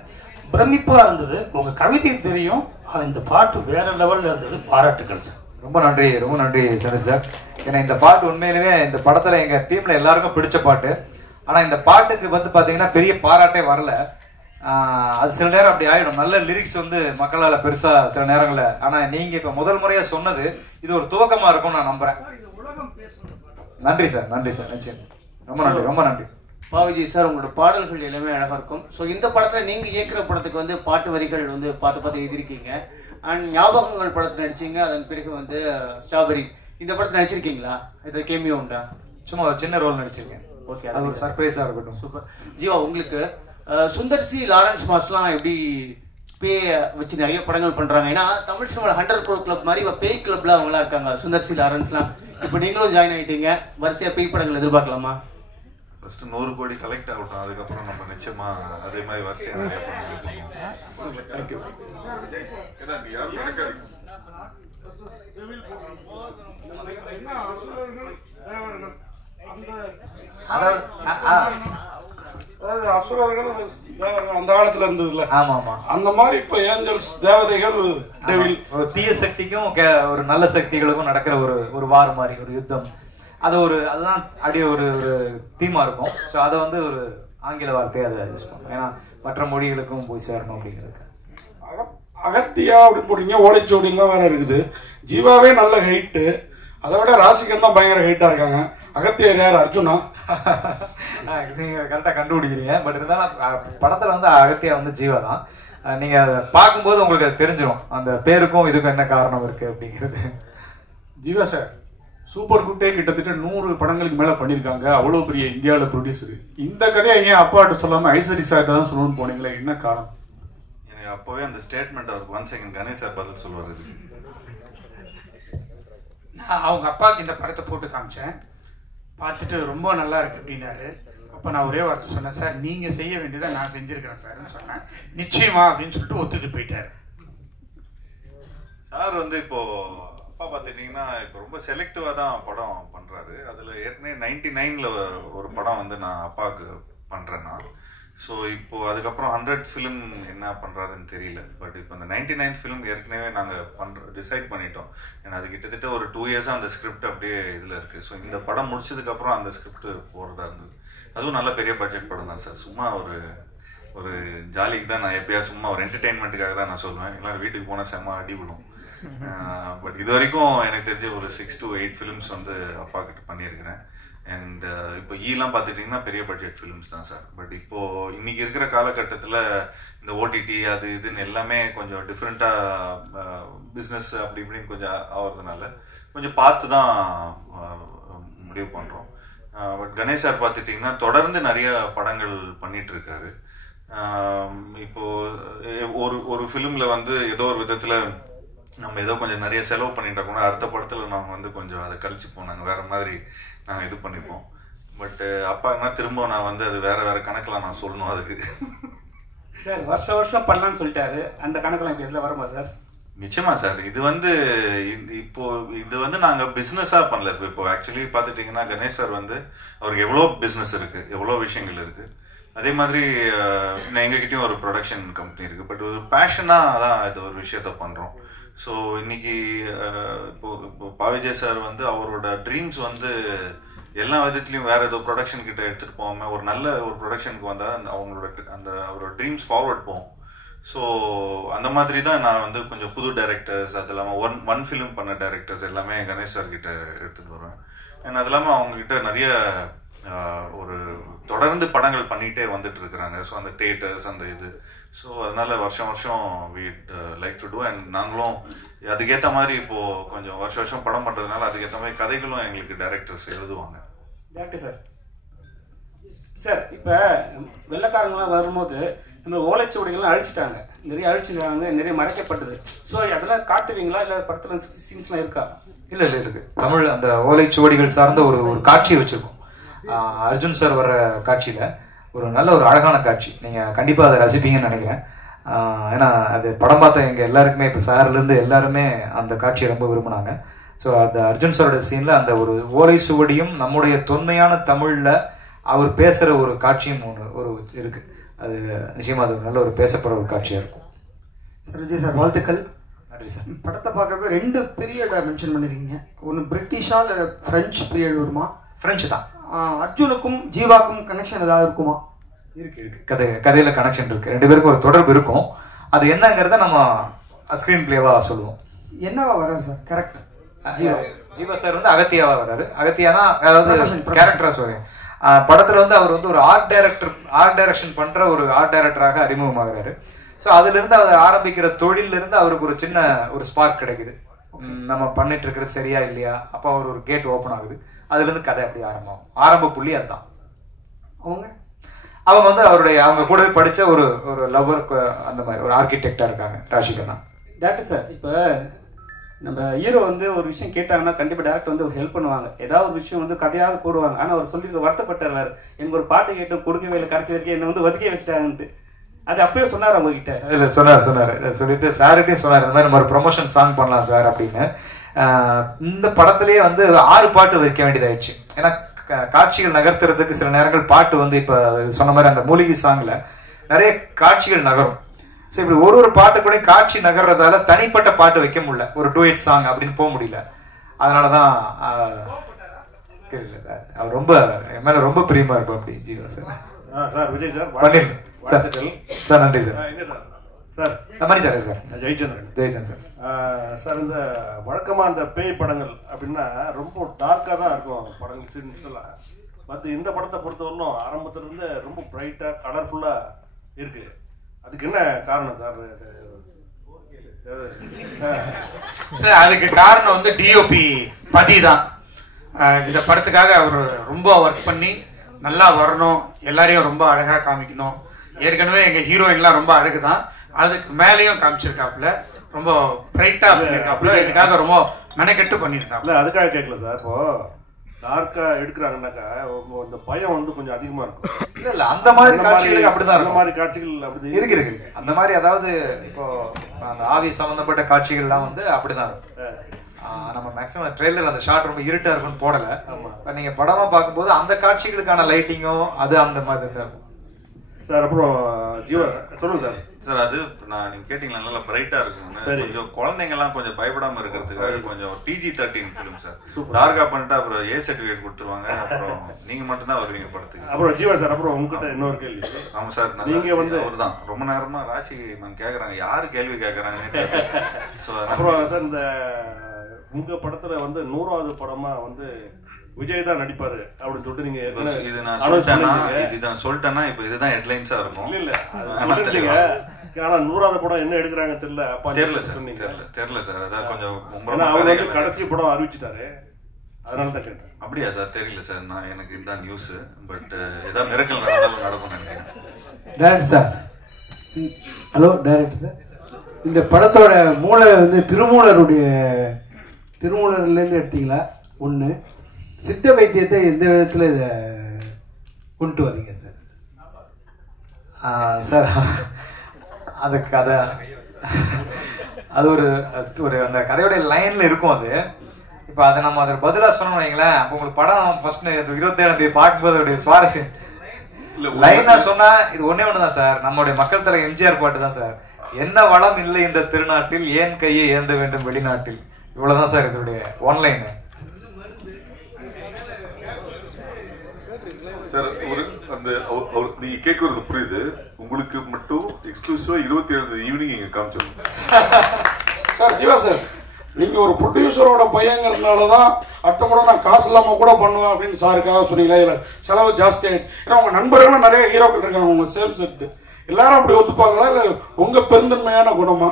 பிரமிப்பா இருந்தது. உங்க கவிதை தெரியும், இந்த பாட்டு வேற லெவல்ல இருந்தது. பாராட்டுகள் சார். ரொம்ப நன்றி சரத் சார். ஏன்னா இந்த பாட்டு உண்மையிலுமே இந்த படத்துல எங்க டீம்ல எல்லாருக்கும் பிடிச்ச பாட்டு. ஆனா இந்த பாட்டுக்கு வந்து பாத்தீங்கன்னா பெரிய பாராட்டே வரல. அது சில நேரம் அப்படி ஆயிடும். நல்ல லிரிக்ஸ் வந்து மக்களால பெருசா சில நேரங்கள்ல. ஆனா நீங்க இப்ப முதல் முறையா சொன்னது இது ஒரு துவக்கமா இருக்கும் நான் நம்புறேன். நன்றி சார், நிச்சயம். ரொம்ப நன்றி. பாவிஜய் சார், உங்களோட பாடல்கள் எல்லாமே அழகா இருக்கும். ஸோ இந்த படத்துல நீங்க இயக்குற படத்துக்கு வந்து பாட்டு வரிகள் வந்து பார்த்து எழுதிருக்கீங்க. அண்ட் ஞாபகங்கள் படத்துல நடிச்சீங்க. அதன் பிறகு வந்து ஸ்ட்ராபெரி இந்த படத்துல நடிச்சிருக்கீங்களா? இது கேமியோ உண்டா? சும்மா ஒரு சின்ன ரோல் நடிச்சிருக்கேன். ஓகே, அது ஒரு சர்ப்ரைஸா இருக்கட்டும். சூப்பர். ஜீவா, உங்களுக்கு சுந்தர் சி லாரன்ஸ் மாஸ்லாம் எப்படி பேய் வச்சு நிறைய படங்கள் பண்றாங்க? ஏன்னா தமிழ் சினிமா 100 crore கிளப் மாதிரி பேய் கிளப்ல அவங்களா இருக்காங்க சுந்தர் சி லாரன்ஸ்லாம். இப்போ நீங்களும் ஜாயின் ஆயிட்டீங்க, வரிசையா பேய் படங்கள் எதிர்பார்க்கலாமா? ஃபர்ஸ்ட் 100 கோடி கலெக்ட் ஆகட்டும், அதுக்கப்புறம் நம்ம நிச்சயமா அதே மாதிரி வரிசையா நிறைய பண்ணுவோம். அசுரர்கள் அந்த காலத்துல இருந்ததுல, ஆமா ஆமா, அந்த மாதிரி இப்ப ஏஞ்சல்ஸ் தேவதைகள் டெவில். ஒரு தீய சக்திக்கும் ஒரு நல்ல சக்திகளுக்கும் நடக்கிற ஒரு வார் மாதிரி ஒரு யுத்தம். அதுதான் ஒரு தீமா இருக்கும். ஸோ அதை வந்து ஒரு ஆங்கில வார்த்தையை அதை யூஸ் பண்ணுவோம். ஏன்னா மற்ற மொழிகளுக்கும் போய் சேரணும் அப்படிங்கிறது. அகத்தியா அப்படின்னு போட்டீங்க, ஓலைச்சோடிங்கலாம் வேற இருக்குது. ஜீவாவே நல்ல ஹைட்டு, அதை விட ராசிகன் தான் பயங்கர ஹைட்டா இருக்காங்க. அகத்தியர் யார்? அர்ஜுனா? நீங்க கரெக்டா கண்டுபிடிக்கிறீங்க. பட் இருந்தாலும் படத்துல வந்து அகத்தியா வந்து ஜீவா தான். நீங்க அதை பார்க்கும்போது உங்களுக்கு அது தெரிஞ்சிடும் அந்த பேருக்கும் இதுக்கும் என்ன காரணம் இருக்கு அப்படிங்கிறது. ஜீவா சார் சூப்பர் குட்டே கிட்டத்தட்ட 100 படங்களுக்கு மேல பண்ணிருக்காங்க. அவ்வளவு பெரிய இந்தியாவில ப்ரொடியூசர். இந்த கதையை ஏன் அப்பாட்ட சொல்லாம ஐஸ்வரி சார் தான் சொல்லணும்னு போனீங்களே, என்ன காரணம்? எனக்கு அப்பவே அந்த ஸ்டேட்மெண்ட் அவருக்கு 1 செகண்ட் கணேஷ் சார் பதில் சொல்லுவாரு. நான் அவங்க அப்பாவுக்கு இந்த படத்தை போட்டு காமிச்சேன், பார்த்துட்டு ரொம்ப நல்லா இருக்கு அப்படின்னாரு. அப்போ நான் ஒரே வார்த்தை சொன்னேன், சார் நீங்க செய்ய வேண்டியதை நான் செஞ்சிருக்கிறேன் சார்னு சொன்னேன். நிச்சயமா அப்படின்னு சொல்லிட்டு ஒத்துட்டு போயிட்டாரு. சார் வந்து இப்போ அப்பா பார்த்துட்டீங்கன்னா இப்போ ரொம்ப செலக்டிவா தான் படம் பண்றாரு. அதுல ஏற்கனவே 99ல ஒரு படம் வந்து நான் அப்பாவுக்கு பண்றேன்னா, ஸோ இப்போ அதுக்கப்புறம் 100th ஃபிலிம் என்ன பண்றாருன்னு தெரியல. பட் இப்போ அந்த 99th ஃபிலிம் ஏற்கனவே நாங்கள் டிசைட் பண்ணிட்டோம். ஏன்னா அது கிட்டத்தட்ட ஒரு 2 இயர்ஸாக அந்த ஸ்கிரிப்ட் அப்படியே இதில் இருக்கு. ஸோ இந்த படம் முடிச்சதுக்கப்புறம் அந்த ஸ்கிரிப்ட் போகிறதா இருந்தது. அதுவும் நல்ல பெரிய பட்ஜெட் படம் தான் சார். சும்மா ஒரு ஜாலிக்கு தான் நான் எப்பயாவது சும்மா ஒரு என்டர்டெயின்மெண்ட்டுக்காக தான் நான் சொல்லுவேன். எல்லாரும் வீட்டுக்கு போனால் செம்ம அடி விடும். பட் இது வரைக்கும் எனக்கு தெரிஞ்ச ஒரு 6 to 8 ஃபிலிம்ஸ் வந்து அப்பா கிட்ட பண்ணியிருக்கிறேன். அண்ட் இப்போ ஈலாம் பார்த்துட்டிங்கன்னா பெரிய பட்ஜெட் ஃபிலிம்ஸ் தான் சார். பட் இப்போது இன்னைக்கு இருக்கிற காலகட்டத்தில் இந்த ஓடிடி அது இதுன்னு எல்லாமே கொஞ்சம் டிஃப்ரெண்ட்டாக பிஸ்னஸ் அப்படி இப்படின்னு கொஞ்சம் ஆகிறதுனால கொஞ்சம் பார்த்து தான் முடிவு பண்ணுறோம். பட் கணேஷ் சார் பார்த்துட்டிங்கன்னா தொடர்ந்து நிறைய படங்கள் பண்ணிட்டு இருக்காரு. இப்போ ஒரு ஃபிலிமில் வந்து ஏதோ ஒரு விதத்தில் நம்ம ஏதோ கொஞ்சம் நிறைய செலவு பண்ணிட்டா கூட அடுத்த படத்தில் நாங்கள் வந்து கொஞ்சம் அதை கழிச்சுப்போம், நாங்கள் வேறு மாதிரி நாங்கள் இது பண்ணிப்போம். பட்டு அப்பாங்கன்னா திரும்ப நான் வந்து அது வேற கணக்கெல்லாம் நான் சொல்லணும் அதுக்கு. சார் வருஷம் பண்ணலான்னு சொல்லிட்டாரு, அந்த கணக்கெல்லாம் இப்போ இதில் வருமா சார்? நிச்சயமா சார். இது வந்து இப்போ இது வந்து நாங்க பிசினஸா பண்ணல. இப்போ ஆக்சுவலி பாத்துட்டீங்கன்னா கணேஷ் சார் வந்து அவருக்கு எவ்வளோ பிசினஸ் இருக்கு, எவ்வளோ விஷயங்கள் இருக்கு. அதே மாதிரி எங்ககிட்டயும் ஒரு ப்ரொடக்ஷன் கம்பெனி இருக்கு. பட் ஒரு பேஷனா தான் இது ஒரு விஷயத்த பண்றோம். ஸோ இன்னைக்கு இப்போ பாவிஜய் சார் வந்து அவரோட ட்ரீம்ஸ் வந்து எல்லா விதத்துலையும் வேற ஏதோ ப்ரொடக்ஷன் கிட்ட எடுத்துட்டு போகாம ஒரு நல்ல ஒரு ப்ரொடக்ஷனுக்கு வந்தால் அவங்களோட அவரோட ட்ரீம்ஸ் ஃபார்வர்ட் போகும். ஸோ அந்த மாதிரி தான் நான் வந்து கொஞ்சம் புது டைரக்டர்ஸ், அது இல்லாமல் ஒன் ஃபிலிம் பண்ண டைரக்டர்ஸ் எல்லாமே கணேஷ் சார் கிட்ட எடுத்துட்டு வருவேன். அண்ட் அது இல்லாமல் அவங்ககிட்ட நிறைய ஒரு தொடர்ந்து படங்கள் பண்ணிகிட்டே வந்துட்டு இருக்கிறாங்க. ஸோ அந்த தியேட்டர்ஸ் அந்த இது, ஸோ அதனால வருஷம் வீட் லைக் டு டூ. அண்ட் நாங்களும் அதுக்கேற்ற மாதிரி இப்போ கொஞ்சம் வருஷம் படம் பண்ணுறதுனால அதுக்கேற்ற மாதிரி கதைகளும் எங்களுக்கு டைரக்டர்ஸ் எழுதுவாங்க. டாக்டர் சார், சார் இப்போ வெள்ளக்காரங்களாம் வரும்போது நம்ம ஓலைச்சுவடிகள்லாம் அழிச்சிட்டாங்க, நிறைய அழிச்சிட்டாங்க, நிறைய மறைக்கப்பட்டது. ஸோ அதெல்லாம் காட்டுவீங்களா, இல்லை படத்தில் சீன்ஸ்லாம் இருக்கா? இல்லை இருக்கு. தமிழ் அந்த ஓலைச்சுவடிகள் சார்ந்த ஒரு காட்சியை வச்சிருக்கோம். அர்ஜுன் சார் வர்ற காட்சியில் ஒரு நல்ல ஒரு அழகான காட்சி, நீங்கள் கண்டிப்பாக அதை ரசிப்பீங்கன்னு நினைக்கிறேன். ஏன்னா அது படம் பார்த்த எங்கள் எல்லாருக்குமே, இப்போ சார்லேருந்து எல்லாருமே அந்த காட்சியை ரொம்ப விரும்பினாங்க. ஸோ அந்த அர்ஜுன் சாரோட சீனில் அந்த ஒரு ஓலை சுவடியும் நம்முடைய தொன்மையான தமிழில் அவர் பேசுகிற ஒரு காட்சியும் ஒரு இருக்குது. அது நிச்சயமாக அது நல்ல ஒரு பேசப்படுற ஒரு காட்சியாக இருக்கும். சார் விஜய் சார் வாழ்த்துக்கள். நன்றி சார். படத்தை பார்க்கறப்ப 2 பீரியடை மென்ஷன் பண்ணிருக்கீங்க. ஒன்று பிரிட்டிஷா இல்லை ஃப்ரெஞ்சு பீரியட் வருமா? ஃப்ரெஞ்சு தான். அர்ஜுனுக்கும் ஜீவாக்கும் கனெக்ஷன் ஏதாவது இருக்குமா? இருக்கு. கதையில கனெக்ஷன் இருக்கு, 2 பேருக்கும் ஒரு தொடர்பு இருக்கும். அது என்னங்கிறத நம்ம ஸ்கிரீன் பிளேவா சொல்லுவோம். என்னவா வராரு சார் கரெக்ட்? ஜீவா சார் வந்து அகத்தியாவா வராரு. அகத்தியானா அதாவது கேரக்டரா சொல்றேன். படத்துல வந்து அவர் வந்து ஒரு ஆர்ட் டைரக்ஷன் பண்ற ஒரு ஆர்ட் டைரக்டராக அறிமுகமாகிறாரு. ஸோ அதுல இருந்து அவர் ஆரம்பிக்கிற தொழில இருந்து அவருக்கு ஒரு சின்ன ஒரு ஸ்பார்க் கிடைக்குது, நம்ம பண்ணிட்டு இருக்கிறது சரியா இல்லையா. அப்போ அவர் ஒரு கேட் ஓப்பன் ஆகுது, அதுல இருந்து கதை அப்படி ஆரம்ப புள்ளி அதுதான். அவங்க வந்து அவங்க கூடவே படிச்ச ஒரு லவர், அந்த மாதிரி ஒரு ஆர்கிடெக்டா இருக்காங்க ராஷிகண்ணா. டாக்டர் சார், இப்போ நம்ம ஹீரோ வந்து ஒரு விஷயம் கேட்டாங்கன்னா கண்டிப்பாக டேரக்டர் வந்து ஒரு ஹெல்ப் பண்ணுவாங்க, ஏதாவது ஒரு விஷயம் வந்து கதையாவது போடுவாங்க. ஆனால் அவர் சொல்லி வருத்தப்பட்டார், எனக்கு ஒரு பாட்டு கேட்டு கொடுக்கவே இல்லை, கடைசி வரைக்கும் என்னை வந்து ஒதுக்கி வச்சுட்டாங்கன்ட்டு. அது அப்பயே சொன்னார் அவங்க கிட்ட? இல்லை சொன்னார். சொல்லிட்டு சார்கிட்டே சொன்னார், இந்த மாதிரி நம்ம ஒரு ப்ரொமோஷன் சாங் பண்ணலாம் சார் அப்படின்னு. இந்த படத்திலேயே வந்து 6 பாட்டு வைக்க வேண்டியதாயிடுச்சு. ஏன்னா காட்சிகள் நகர்த்துறதுக்கு சில நேரங்கள் பாட்டு வந்து இப்ப சொன்ன மாதிரி அந்த மூலிகை சாங்ல நிறைய காட்சிகள் நகரும். ஸோ இப்படி ஒரு பாட்டு கூட காட்சி நகர்றதால தனிப்பட்ட பாட்டு வைக்க முடியல, ஒரு டூயட் சாங் அப்படின்னு போக முடியல. அதனாலதான் அவர் ரொம்ப என் மேல ரொம்ப பிரியமா இருக்கும் அப்படி Jeeva sir. Sir Vijay sir பண்ணிருக்கேன் சார். நன்றி சார். சார் மணி சார். சார் ஜெயச்சந்திரன் சார், இந்த வழக்கமாக அந்த பேய் படங்கள் அப்படின்னா ரொம்ப டார்க்காக தான் இருக்கும் படங்கள், சீன்ஸ் எல்லாம். பட் இந்த படத்தை பொறுத்தவரைக்கும் ஆரம்பத்திலிருந்து ரொம்ப பிரைட்டாக கலர்ஃபுல்லாக இருக்கு. அதுக்கு என்ன காரணம் சார்? அதுக்கு காரணம் வந்து டிஓபி பதி தான். இந்த படத்துக்காக அவர் ரொம்ப ஒர்க் பண்ணி நல்லா வரணும், எல்லாரையும் ரொம்ப அழகா காமிக்கணும். ஏற்கனவே எங்க ஹீரோயின்லாம் ரொம்ப அழகுதான், அதுக்கு மேலேயும் காமிச்சிருக்காப்புல, ரொம்ப பிரைட்டா பண்ணிருக்காப்புல. இதுக்காக ரொம்ப மெனக்கெட்டு பண்ணிருக்காப்புல. அதுக்காக கேட்கல சார். இப்போ டார்க்கா எடுக்கிறாங்கன்னாக்கா இந்த பயம் வந்து கொஞ்சம் அதிகமா இருக்கும். இல்ல அந்த மாதிரி காட்சிகள் அப்படிதான் அந்த மாதிரி காட்சிகள் அப்படி இருக்கு. அந்த மாதிரி அதாவது இப்போ அந்த ஆவி சம்பந்தப்பட்ட காட்சிகள்லாம் வந்து அப்படிதான் இருக்கும். நம்ம மேக்ஸிமம் ட்ரெய்லர் அந்த ஷாட் ரொம்ப இருட்டா இருக்கும்னு போடல. நீங்க படமா பார்க்கும்போது அந்த காட்சிகளுக்கான லைட்டிங்கும் அது அந்த மாதிரி தான் இருக்கும் சார். அப்புறம் ஜீவா சொல்லுங்க சார். சார் அது நீங்க கேட்டீங்களா, நல்லா பிரைட்டா இருக்கும். கொஞ்சம் குழந்தைங்க எல்லாம் கொஞ்சம் பயப்படாம இருக்கிறதுக்காக கொஞ்சம் PG-13 ஃபிலிம் சார். டார்கா பண்ணிட்டு அப்புறம் A சர்டிபிகேட் கொடுத்துருவாங்க, அப்புறம் நீங்க மட்டும் தான் வருவீங்க படத்துக்கு. அப்புறம் ஜீவா சார், அப்புறம் உங்ககிட்ட இன்னொரு கேள்வி. ஆமா சார், நீங்க வந்து அவர்தான் ரொம்ப நேரமா ராசி மேம் கேக்குறாங்க, யாரு கேள்வி கேக்குறாங்கன்னு. அப்புறம் சார், இந்த உங்க படத்துல வந்து 100வது படமா வந்து விஜய் தான் நடிப்பாரு அப்படின்னு சொல்லிட்டு நீங்க இது நான் சொல்லிட்டேன்னா இப்ப இதுதான் ஹெட்லைன்ஸா இருக்கும். இல்ல ஆனா 100வது படம் என்ன எடுக்கிறாங்க தெரியல. தெரியல சார். அதான் கொஞ்சம் அவர் வந்து கடைசி படம் அறிவிச்சிட்டாரு, அதனால தான் கேட்டேன். அப்படியா சார்? தெரியல சார். நான் எனக்கு இதுதான் நியூஸ். பட் ஏதாவது மிரக்கல் நடந்தாலும் நடக்கும் நினைக்கிறேன். Director sir, hello director sir, இந்த படத்தோட மூளை வந்து திருமூலர்லேருந்து எடுத்தீங்களா? ஒன்று, சித்த வைத்தியத்தை எந்த விதத்தில் இதை கொண்டு வரீங்க சார்? சார் அது கதை, அது ஒரு அந்த கதையோடைய லைன்ல இருக்கும். அது இப்போ அதை நம்ம அதை பதிலாக சொன்னோம் வைங்களேன், அப்போ உங்களுக்கு படம் ஃபர்ஸ்ட் 27ஆம் தேதி பார்க்கும்போது அதோடைய சுவாரஸ்யம் லைனா சொன்னா இது ஒன்னே ஒண்ணுதான் சார். நம்மளுடைய மக்கள் தலை எம்ஜிஆர் பாட்டு தான் சார். என்ன வளம் இல்லை இந்த திருநாட்டில், ஏன் கையை ஏந்த வேண்டும் வெளிநாட்டில். இவ்வளவுதான் சார் இதோடைய ஒன்லைன். சார் அந்த நீங்க கேட்கறது புரியுது. உங்களுக்கு மட்டும் எக்ஸ்க்ளூசிவா 27 ஈவினிங் இங்க காமிச்சிருக்கோம் சார். ஜீவா சார், நீங்க ஒரு ப்ரொடியூசரோட பையங்கிறதுனாலதான் அடுத்த படம் நான் காசு இல்லாம கூட பண்ணுவேன் அப்படின்னு சாருக்காக சொன்னீங்களா? இல்ல செலவு ஜாஸ்தி ஆயிடுச்சு? ஏன்னா உங்க நண்பர்களும் நிறைய ஹீரோக்கள் இருக்காங்க, உங்க சேல்ஸ் செட் எல்லாரும் அப்படி ஒத்துப்பாங்களா, இல்ல உங்க பெருந்தன்மையான குணமா?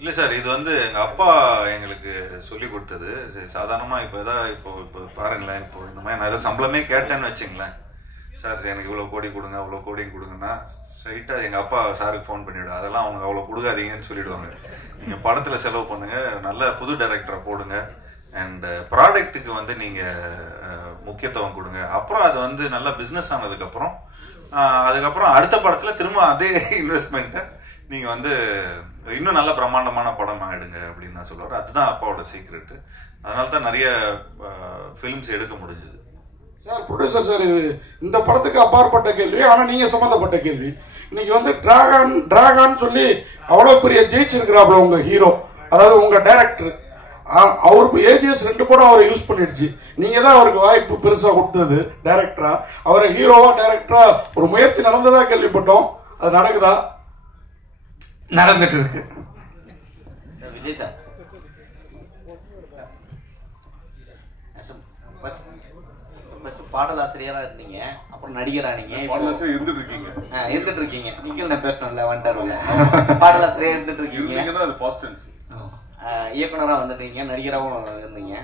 இல்ல சார், இது வந்து எங்க அப்பா எங்களுக்கு சொல்லி கொடுத்தது. சாதாரணமா இப்போ பாருங்களேன், இப்போ இந்த மாதிரி நான் ஏதாவது சம்பளமே கேட்டேன்னு வச்சுங்களேன், சார் எனக்கு இவ்வளவு கோடி கொடுங்க அவ்வளவு கோடி கொடுங்கன்னா ஸ்ட்ரைட்டா எங்க அப்பா சாருக்கு ஃபோன் பண்ணிவிடும். அதெல்லாம் அவங்க அவ்வளவு கொடுக்காதீங்கன்னு சொல்லிடுவாங்க. நீங்க படத்துல செலவு பண்ணுங்க, நல்ல புது டைரக்டரை போடுங்க, அண்ட் ப்ராடக்ட்டுக்கு வந்து நீங்க முக்கியத்துவம் கொடுங்க. அப்புறம் அது வந்து நல்ல பிசினஸ் ஆனதுக்கு அப்புறம் அதுக்கப்புறம் அடுத்த படத்துல திரும்ப அதே இன்வெஸ்ட்மெண்ட்டை நீங்க வந்து இன்னும் நல்ல பிரம்மாண்டமான படமா எடுங்க அப்படின்னு நான் சொல்லுவாரு. அதுதான் அப்பாவோட சீக்ரெட். அதனால தான் நிறைய ஃபிலிம்ஸ் எடுக்க முடிஞ்சது. சார் ப்ரொடியூசர் சார், இது இந்த படத்துக்கு அப்பாற்பட்ட கேள்வி, ஆனா நீங்க சம்பந்தப்பட்ட கேள்வி. இன்னைக்கு வந்து டிராகன் சொல்லி அவ்வளவு பெரிய ஜெயிச்சிருக்கிறாப்ல உங்க ஹீரோ, அதாவது உங்க டைரக்டர். அவருக்கு ஏஜிஎஸ் 2 படம் அவரை யூஸ் பண்ணிடுச்சு. நீங்க தான் அவருக்கு வாய்ப்பு பெருசா கொடுத்தது டைரக்டரா. அவரை ஹீரோவா டைரக்டரா ஒரு முயற்சி நடந்ததா கேள்விப்பட்டோம். அது நடக்குதா? நடந்துட்டு இருக்கு. விஜய் சார், பாடலாசிரியரா இருந்தீங்க, அப்புறம் நடிகரா நீங்க இருந்துட்டு இருக்கீங்க. நீங்க நான் பேசணும்ல வந்துட்டாருல, பாடலாசிரியர் இருந்துட்டு இருக்கீங்க, இயக்குனரா வந்துட்டீங்க, நடிகராவும் இருந்தீங்க.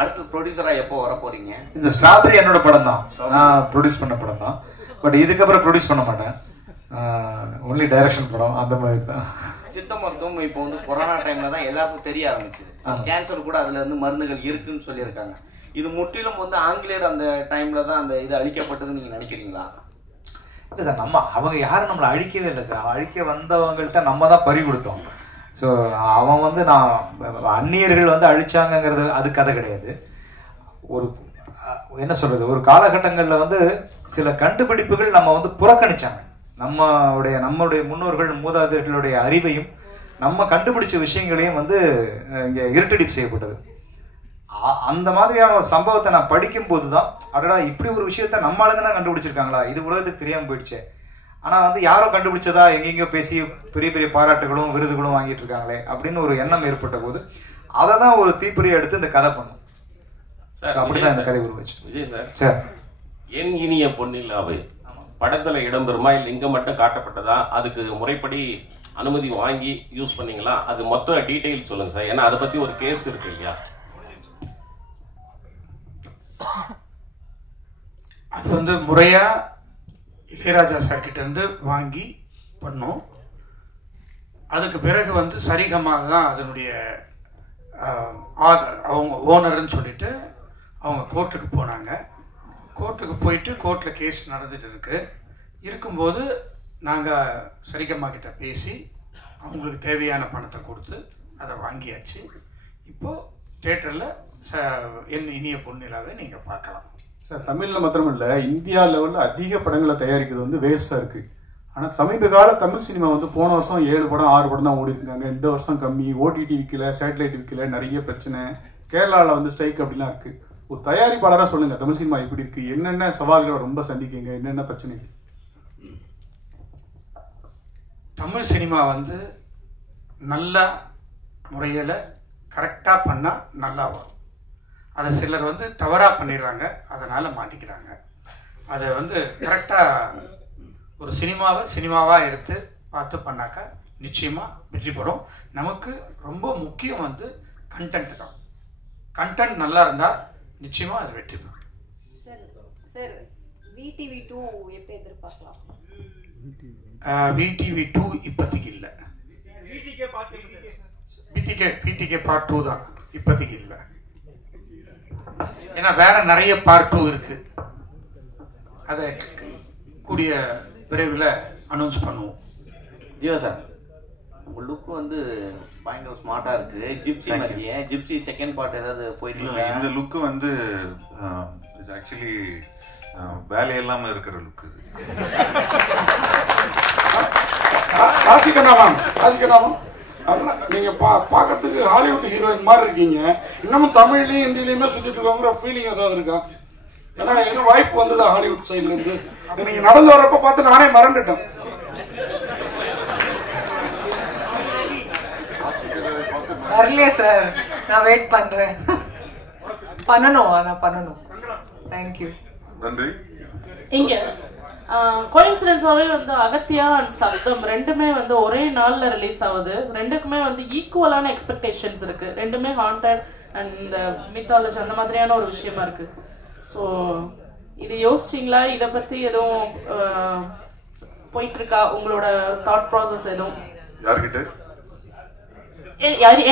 அடுத்து ப்ரொடியூசரா எப்போ வர போறீங்க? இந்த ஸ்ட்ராபெரி என்னோட படம் தான், நான் ப்ரொடியூஸ் பண்ண படம் தான். பட் இதுக்கப்புறம் ப்ரொடியூஸ் பண்ண மாட்டேன், ஒன்லி டைரக்ஷன் படம் அந்த மாதிரி தான். சித்த மருத்துவம் இப்போ வந்து கொரோனா டைம்ல தான் எல்லாருக்கும் தெரிய ஆரம்பிச்சது. கேன்சர் கூட அதுல இருந்து மருந்துகள் இருக்குன்னு சொல்லியிருக்காங்க. இது முற்றிலும் வந்து ஆங்கிலேயர் அந்த டைம்ல தான் அந்த இது அழிக்கப்பட்டதுன்னு நீங்க நினைக்கிறீங்களா? இல்லை சார், அவங்க யாரும் நம்மளை அழிக்கவே இல்லை சார். அழிக்க வந்தவங்கள்ட்ட நம்ம தான் பறி கொடுத்தோம். ஸோ அவன் வந்து அந்நியர்கள் வந்து அழிச்சாங்கிறது அது கதை கிடையாது. ஒரு என்ன சொல்றது, ஒரு காலகட்டங்களில் வந்து சில கண்டுபிடிப்புகள் நம்ம வந்து புறக்கணிச்சாங்க. நம்மளுடைய முன்னோர்கள் மூதாதையர்களுடைய அறிவையும் நம்ம கண்டுபிடிச்ச விஷயங்களையும் வந்து இங்கே இருட்டடிப்பு செய்யப்பட்டது. அந்த மாதிரியான ஒரு சம்பவத்தை நான் படிக்கும் போதுதான், அடடா இப்படி ஒரு விஷயத்த நம்ம ஆளுங்க தான் கண்டுபிடிச்சிருக்காங்களா, இது உலகத்துக்கு தெரியாம போயிடுச்சு. ஆனா வந்து யாரோ கண்டுபிடிச்சதா எங்கெங்கயோ பேசி பெரிய பெரிய பாராட்டுகளும் விருதுகளும் வாங்கிட்டு இருக்காங்களே அப்படின்னு ஒரு எண்ணம் ஏற்பட்ட போது அதை தான் ஒரு தீப்பொறியை எடுத்து இந்த கதை பண்ணும். அப்படிதான் இந்த கதை உருவாச்சு. விஜய் சார், என் இனிய பொன்னிலாவை படத்துல இடம்பெறுமா, இல்லை இங்க மட்டும் காட்டப்பட்டதா? அதுக்கு முறைப்படி அனுமதி வாங்கி யூஸ் பண்ணீங்களா? அது மொத்த டீடைல் சொல்லுங்க சார். ஏன்னா அதை பத்தி ஒரு கேஸ் இருக்கு இல்லையா? அது வந்து முறையா இளையராஜா சார் கிட்ட இருந்து வாங்கி பண்ணோம். அதுக்கு பிறகு வந்து சரிகமாக தான் அதனுடைய அவங்க ஓனர்ன்னு சொல்லிட்டு அவங்க கோர்ட்டுக்கு போனாங்க. கோர்ட்டுக்கு போயிட்டு கோர்ட்டில் கேஸ் நடந்துட்டு இருக்கும்போது நாங்கள் சரிகம்மா கிட்ட பேசி அவங்களுக்கு தேவையான பணத்தை கொடுத்து அதை வாங்கியாச்சு. இப்போது தேட்டரில் என் இனிய பொன்னிலாவை நீங்கள் பார்க்கலாம் சார். தமிழில் மாத்திரமில்ல, இந்தியா லெவலில் அதிக படங்களை தயாரிக்கிறது வந்து வேவ்ஸாக இருக்குது. ஆனால் சமீப கால தமிழ் சினிமா வந்து போன வருஷம் 7 படம் 6 படம் தான் ஓடி இருக்காங்க. இந்த வருஷம் கம்மி, ஓடிடி விற்கல, சேட்டலைட் விற்கல, நிறைய பிரச்சனை. கேரளாவில் வந்து ஸ்ட்ரைக் அப்படிலாம் இருக்குது. ஒரு தயாரிப்பாளராக சொல்லுங்கள், தமிழ் சினிமா எப்படி இருக்குது, என்னென்ன சவால்களை ரொம்ப சந்திக்கீங்க, என்னென்ன பிரச்சனை? தமிழ் சினிமா வந்து நல்ல முறையில் கரெக்டாக பண்ணால் நல்லா வரும். அதை சிலர் வந்து தவறாக பண்ணிடுறாங்க, அதனால் மாட்டிக்கிறாங்க. அதை வந்து கரெக்டாக ஒரு சினிமாவாக எடுத்து பார்த்து பண்ணாக்கா நிச்சயமாக வெற்றி பெறும். நமக்கு ரொம்ப முக்கியம் வந்து கண்டென்ட் தான். கண்டென்ட் நல்லா இருந்தால் நிச்சயமாக அது வெற்றி பெறும். சார் விடிவி 2 எப்போ எதிர்பார்க்கலாம்? விடிவி 2 இப்போதைக்கு இல்லை. பிடிகே பார்ட் 2 தான், இப்போதைக்கு இல்லை. ஏன்னா வேற நிறைய பார்ட் 2 இருக்கு. அதை கூடிய விரைவில் அனௌன்ஸ் பண்ணுவோம். ஜீவா சார், உங்க லுக் வந்து பயங்கர ஸ்மார்ட்டா இருக்கு. ஜிப்சி மாதிரியே. ஜிப்சி செகண்ட் பார்ட் ஏதாவது போயிட்டு இல்லை, இந்த லுக்கு வந்து ஆக்சுவலி வேலையெல்லாம இருக்கிற லுக்கு. ராசிகண்ணாமன் நீங்க பார்க்கறதுக்கு ஹாலிவுட் ஹீரோயின் மாதிரி இருக்கீங்க. இன்னமும் தமிழ்லயும் ஹிந்திலையுமே சுத்திட்டு இருக்கோங்கிற ஃபீலிங் ஏதாவது இருக்கா? ஏன்னா இன்னும் வாய்ப்பு வந்ததா ஹாலிவுட் சைட்ல இருந்து? நீங்க நடந்து வரப்ப பார்த்து நானே மறந்துட்டேன். வரலையே சார், நான் வெயிட் பண்றேன். பண்ணணும். தேங்க்யூ. நன்றி. இங்க கோயின்சிடென்ஸாவே வந்து அகத்தியா அண்ட் சப்தம் ரெண்டுமே வந்து ஒரே நாள்ல ரிலீஸ் ஆகுது. ரெண்டுக்குமே வந்து ஈக்குவலான எக்ஸ்பெக்டேஷன்ஸ் இருக்கு. ரெண்டுமே ஹாண்டட் அண்ட் மித்தாலஜி அந்த மாதிரியான ஒரு விஷயமா இருக்கு. ஸோ இது யோசிச்சிங்களா? இதை பத்தி எதுவும் போயிட்டு இருக்கா உங்களோட தாட் ப்ராசஸ்? எதுவும்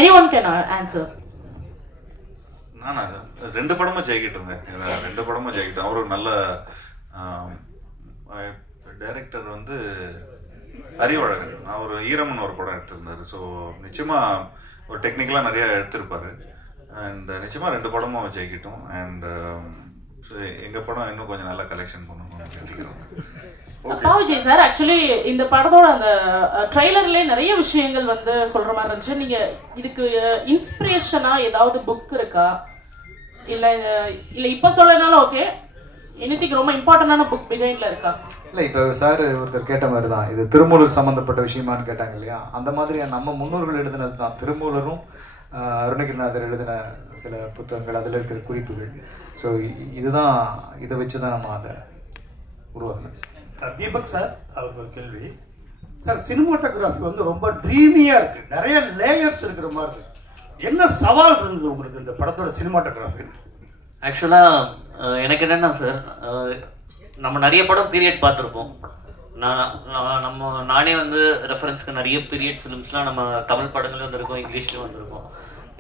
anyone can answer. நானா ரெண்டு படமும் ஜெயிக்கிட்டோங்க. ரெண்டு படமும் ஜெயிக்கிட்டோம். அவரு நல்ல டைரக்டர் வந்து அறிவழகன். அவர் ஈரம்னு ஒரு படம் எடுத்திருந்தாரு. ஸோ நிச்சயமா ஒரு டெக்னிக்கலா நிறைய எடுத்திருப்பாரு. அண்ட் நிச்சயமா ரெண்டு படமும் ஜெயிக்கிட்டோம். அண்ட் எங்க படம் இன்னும் கொஞ்சம் நல்லா கலெக்ஷன் பண்ணணும். பாவிஜய் சார், ஆக்சுவலி இந்த படத்தோட அந்த ட்ரெய்லர்லயே நிறைய விஷயங்கள் வந்து சொல்ற மாதிரி இருந்துச்சு. நீங்க இதுக்கு இன்ஸ்பிரேஷனா ஏதாவது புக் இருக்கா? இல்ல இப்ப சொல்லனாலும் ஓகே, எனிதிங் ரொம்ப இம்பார்ட்டன்டான புக் பிஹைண்ட்ல இருக்கா? இல்ல, இப்ப சார் ஒருத்தர் கேட்ட மாதிரி தான், இது திருமூலர் சம்பந்தப்பட்ட விஷயமானு கேட்டாங்க இல்லையா? அந்த மாதிரி நம்ம முன்னோர்கள் எழுதினது தான். திருமூலரும் அருணகிரிநாதர் எழுதின சில புத்தகங்கள், அதுல இருக்கிற குறிப்புகள். ஸோ இதுதான், இதை வச்சுதான் நம்ம அதை உருவாக்கணும். தீபக் சார், அவருக்கு ஒரு கேள்வி சார். சினிமாட்டோகிராஃபி வந்து ரொம்ப ட்ரீமியா இருக்கு, நிறைய லேயர்ஸ் இருக்கிற மாதிரி இருக்கு. என்ன சவால் இருந்தது உங்களுக்கு இந்த படத்தோட சினிமாட்டோகிராஃபி? ஆக்சுவலா எனக்கு என்னன்னா சார், நம்ம நிறைய படம் பீரியட் பார்த்துருப்போம். நானே வந்து ரெஃபரன்ஸ்க்கு நிறைய பீரியட் ஃபிலிம்ஸ்லாம் நம்ம தமிழ் படங்களும் வந்திருக்கோம், இங்கிலீஷ்லயும் வந்திருக்கோம்.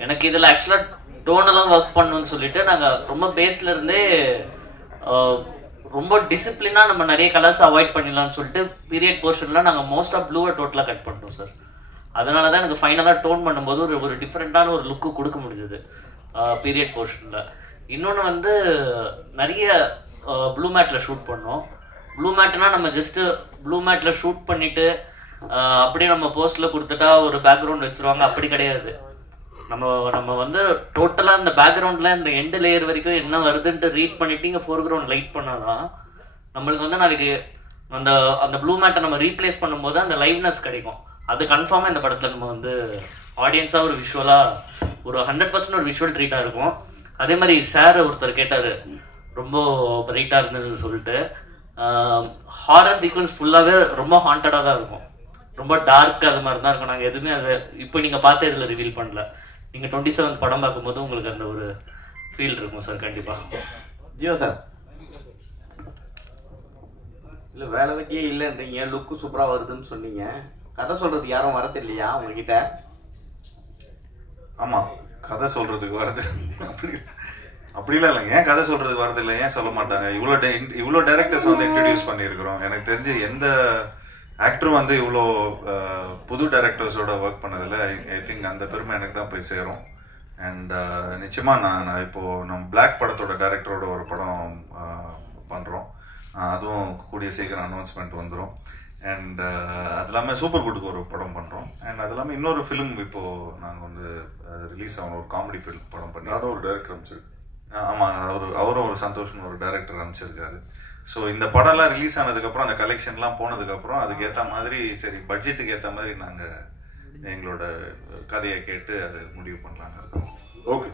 எனக்கு இதில் ஆக்சுவலா டோனெல்லாம் ஒர்க் பண்ணணும்னு சொல்லிட்டு நாங்கள் ரொம்ப பேஸ்ல இருந்தே ரொம்ப டிசிப்ளினா நம்ம நிறைய கலர்ஸ் அவாய்ட் பண்ணிடலாம்னு சொல்லிட்டு பீரியட் போர்ஷன்ல நாங்கள் மோஸ்ட் ஆஃப் ப்ளூவை டோட்டலாக கட் பண்ணிட்டோம் சார். அதனால தான் எனக்கு ஃபைனலாக டோன் பண்ணும்போது ஒரு டிஃப்ரெண்டான ஒரு லுக்கு கொடுக்க முடிஞ்சது பீரியட் போர்ஷனில். இன்னொன்று வந்து நிறைய ப்ளூ மேட்டில் ஷூட் பண்ணோம். ப்ளூ மேட்னா நம்ம ஜஸ்ட் ப்ளூ மேட்ல ஷூட் பண்ணிட்டு அப்படியே நம்ம போஸ்ட்ல கொடுத்துட்டா ஒரு பேக்ரவுண்ட் வச்சிருவாங்க, அப்படி கிடையாது. நம்ம வந்து டோட்டலா இந்த பேக்ரவுண்ட்ல இந்த எண்டு லேயர் வரைக்கும் என்ன வருதுன்ட்டு ரீட் பண்ணிட்டு இங்க ஃபோர்கிரவுண்ட் லைட் பண்ணாதான் நம்மளுக்கு வந்து நாளைக்கு அந்த ப்ளூ மேட்டை நம்ம ரீப்ளேஸ் பண்ணும்போது அந்த லைவ்னஸ் கிடைக்கும். அது கன்ஃபார்மா இந்த படத்துல நம்ம வந்து ஆடியன்ஸா ஒரு விஷுவலா ஒரு 100% ஒரு விஷுவல் ட்ரீட்டா இருக்கும். அதே மாதிரி சார் ஒருத்தர் கேட்டாரு ரொம்ப பிரைட்டா இருந்ததுன்னு சொல்லிட்டு. ஹாரர் சீக்வன்ஸ் ஃபுல்லாவே ரொம்ப ஹாண்டடா தான் இருக்கும், ரொம்ப டார்க் அது மாதிரி தான் இருக்கும். நாங்கள் எதுவுமே அதை இப்போ நீங்க பார்த்து இதில் ரிவீல் பண்ணல. நீங்க 27 படம் பார்க்கும்போது உங்களுக்கு அந்த ஒரு ஃபீல் இருக்கும் சார். கண்டிப்பா. ஜியோ சார், இல்ல வேலை வெட்டியே இல்லைன்றீங்க, லுக்கு சூப்பரா வருதுன்னு சொன்னீங்க. கதை சொல்றதுக்கு யாரும் வரது இல்லையா உங்ககிட்ட? ஆமா, கதை சொல்றதுக்கு வருது. அப்படிலாம் இல்லைங்க. ஏன் கதை சொல்றதுக்கு வரது இல்லை, ஏன் சொல்ல மாட்டாங்க? இவ்வளோ டைரக்டர்ஸ் வந்து இன்ட்ரடியூஸ் பண்ணியிருக்கிறோம். எனக்கு தெரிஞ்சு எந்த ஆக்டரும் வந்து இவ்வளோ புது டைரக்டர்ஸோட ஒர்க் பண்ணதில்ல. ஐ திங்க் அந்த பெருமை எனக்கு தான் போய் சேரும். அண்ட் நிச்சயமா நான் இப்போ நம்ம பிளாக் படத்தோட டைரக்டரோட ஒரு படம் பண்றோம். அதுவும் கூடிய சீக்கிரம் அனௌன்ஸ்மெண்ட் வந்துடும். அண்ட் அது இல்லாமல் சூப்பர் குட்டுக்கு ஒரு படம் பண்றோம். அண்ட் அது இல்லாமல் இன்னொரு ஃபிலிம் இப்போ நாங்கள் வந்து ரிலீஸ் ஆகணும், ஒரு காமெடி ஃபிலிம் படம் பண்ணி ஒரு டைரக்டர் அமைச்சிருக்கேன். ஆமா, அவரும் ஒரு சந்தோஷம் ஒரு டைரக்டர் அமைச்சிருக்காரு. ஸோ இந்த படம்லாம் ரிலீஸ் ஆனதுக்கப்புறம் அந்த கலெக்ஷன்லாம் போனதுக்கப்புறம் அதுக்கு ஏற்ற மாதிரி சரி பட்ஜெட்டுக்கு ஏற்ற மாதிரி நாங்கள் எங்களோட கதையை கேட்டு அதை முடிவு பண்ணலான்னு இருக்கோம். ஓகே.